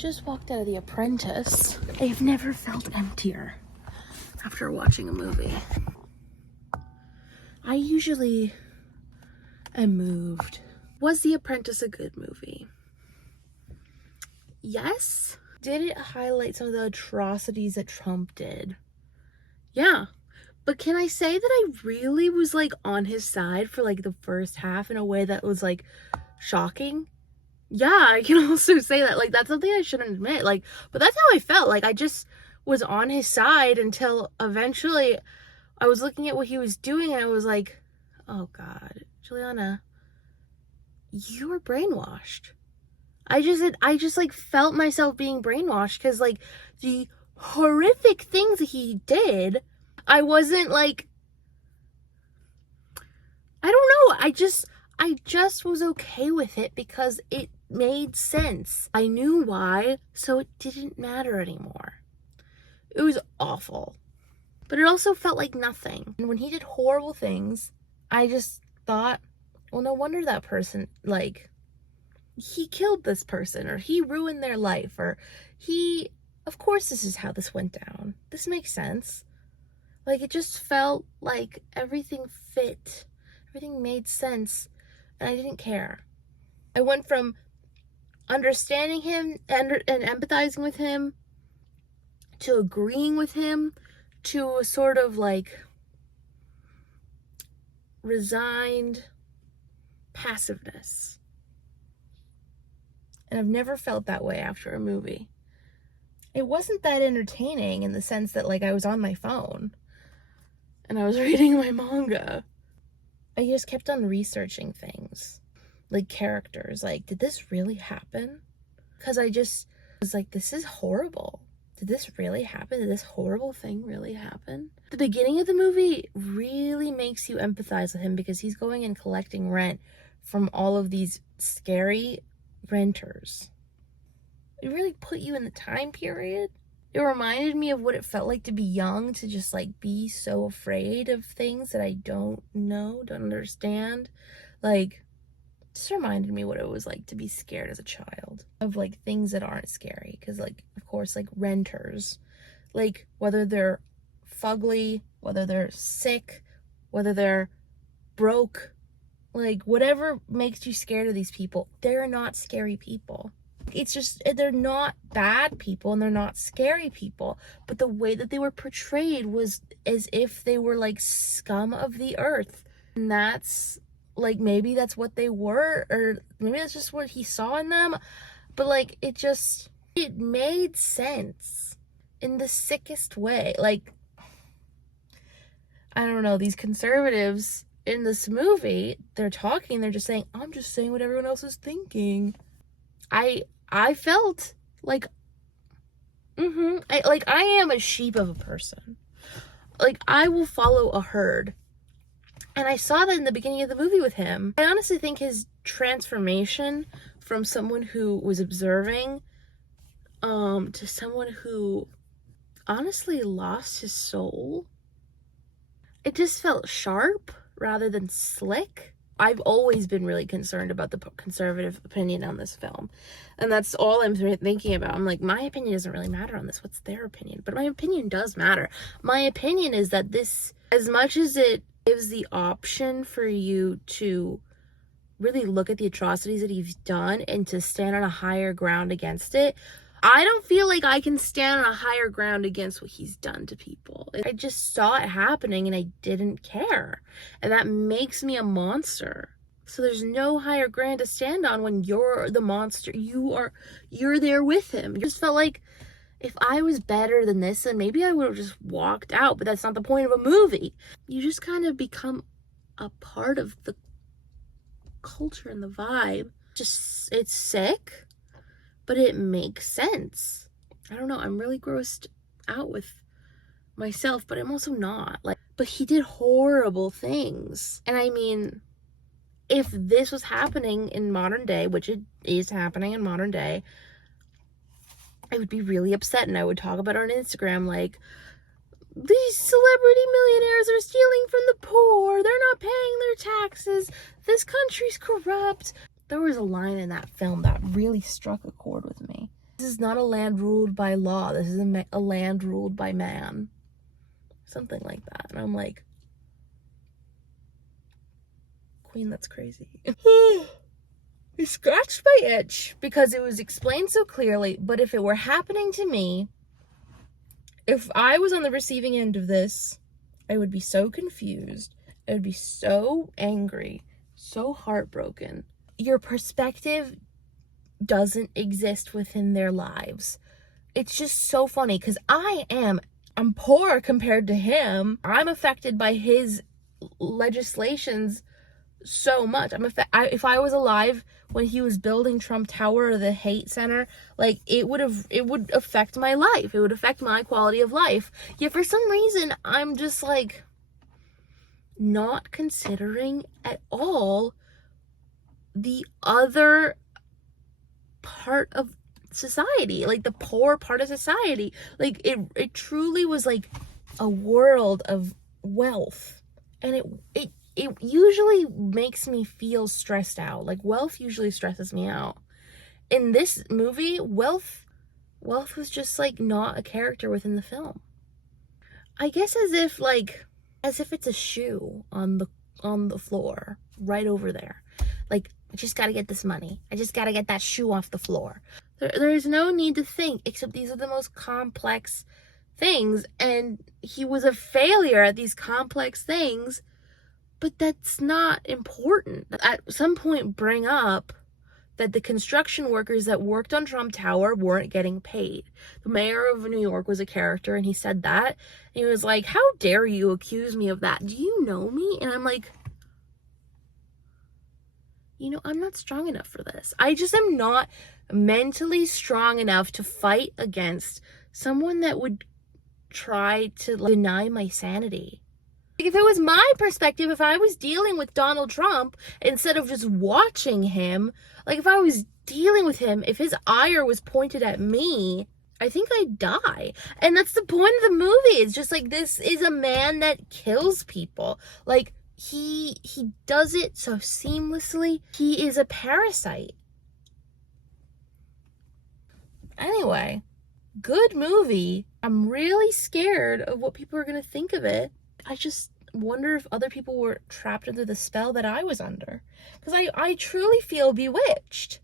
Just walked out of The Apprentice. I've never felt emptier after watching a movie. I usually am moved. Was The Apprentice a good movie? Yes. Did it highlight some of the atrocities that Trump did? Yeah. But can I say that I really was like on his side for like the first half in a way that was like shocking? Yeah, I can also say that. Like, that's something I shouldn't admit. Like, but that's how I felt. Like, I just was on his side until eventually I was looking at what he was doing and I was like, oh God, Juliana, you were brainwashed. I just like felt myself being brainwashed because like the horrific things that he did, I wasn't like, I don't know. I just was okay with it because it made sense. I knew why, so it didn't matter anymore. It was awful. But it also felt like nothing. And when he did horrible things, I just thought, well, no wonder that person, like, he killed this person, or he ruined their life, or of course this is how this went down. This makes sense. Like, it just felt like everything fit. Everything made sense. And I didn't care. I went from understanding him and empathizing with him to agreeing with him to a sort of like resigned passiveness. And I've never felt that way after a movie. It wasn't that entertaining in the sense that like I was on my phone and I was reading my manga. I just kept on researching things, like characters, like, did this really happen? Because I just was like, this is horrible. Did this really happen? Did this horrible thing really happen? The beginning of the movie really makes you empathize with him because he's going and collecting rent from all of these scary renters. It really put you in the time period. It reminded me of what it felt like to be young, to just like be so afraid of things that I don't know, don't understand. Like, just reminded me what it was like to be scared as a child of like things that aren't scary. Because like, of course, like renters, like whether they're fugly, whether they're sick, whether they're broke, like whatever makes you scared of these people, they're not scary people. It's just, they're not bad people and they're not scary people, but the way that they were portrayed was as if they were like scum of the earth. And that's like, maybe that's what they were, or maybe that's just what he saw in them, but like it made sense in the sickest way. Like, I don't know, these conservatives in this movie, they're just saying, I'm just saying what everyone else is thinking. I felt like, I am a sheep of a person. Like, I will follow a herd. And I saw that in the beginning of the movie with him. I honestly think his transformation from someone who was observing, to someone who honestly lost his soul, it just felt sharp rather than slick. I've always been really concerned about the conservative opinion on this film. And that's all I'm thinking about. I'm like, my opinion doesn't really matter on this. What's their opinion? But my opinion does matter. My opinion is that this, as much as it gives the option for you to really look at the atrocities that he's done and to stand on a higher ground against it, I don't feel like I can stand on a higher ground against what he's done to people. I just saw it happening and I didn't care. And that makes me a monster. So there's no higher ground to stand on when you're the monster. You're there with him. It just felt like if I was better than this, then maybe I would have just walked out. But that's not the point of a movie. You just kind of become a part of the culture and the vibe. Just, it's sick, but it makes sense. I don't know, I'm really grossed out with myself, but I'm also not. Like, but he did horrible things. And I mean, if this was happening in modern day, which it is happening in modern day, I would be really upset and I would talk about it on Instagram like, these celebrity millionaires are stealing from the poor, they're not paying their taxes, this country's corrupt. There was a line in that film that really struck a chord with me. This is not a land ruled by law. This is a land ruled by man. Something like that. And I'm like, Queen, that's crazy. It scratched my itch because it was explained so clearly, but if it were happening to me, if I was on the receiving end of this, I would be so confused. I would be so angry, so heartbroken. Your perspective doesn't exist within their lives. It's just so funny because I'm poor compared to him. I'm affected by his legislations so much. If I was alive when he was building Trump Tower or the hate center, like it would affect my life. It would affect my quality of life. Yet for some reason, I'm just like not considering at all the other part of society, like the poor part of society. Like it truly was like a world of wealth, and it usually makes me feel stressed out. Like wealth usually stresses me out. In this movie, wealth was just like not a character within the film. I guess as if it's a shoe on the floor right over there. Like, I just gotta get this money. I just gotta get that shoe off the floor. There's no need to think, except these are the most complex things, and he was a failure at these complex things, but that's not important. At some point, bring up that the construction workers that worked on Trump Tower weren't getting paid. The mayor of New York was a character, and he said that. And he was like, how dare you accuse me of that? Do you know me? And I'm like, I'm not strong enough for this. I just am not mentally strong enough to fight against someone that would try to deny my sanity. If it was my perspective, if I was dealing with Donald Trump instead of just watching him, like if I was dealing with him, if his ire was pointed at me, I think I'd die. And that's the point of the movie. It's just like, this is a man that kills people. Like, he does it so seamlessly. He is a parasite. Anyway, good movie. I'm really scared of what people are going to think of it. I just wonder if other people were trapped under the spell that I was under. Because I truly feel bewitched.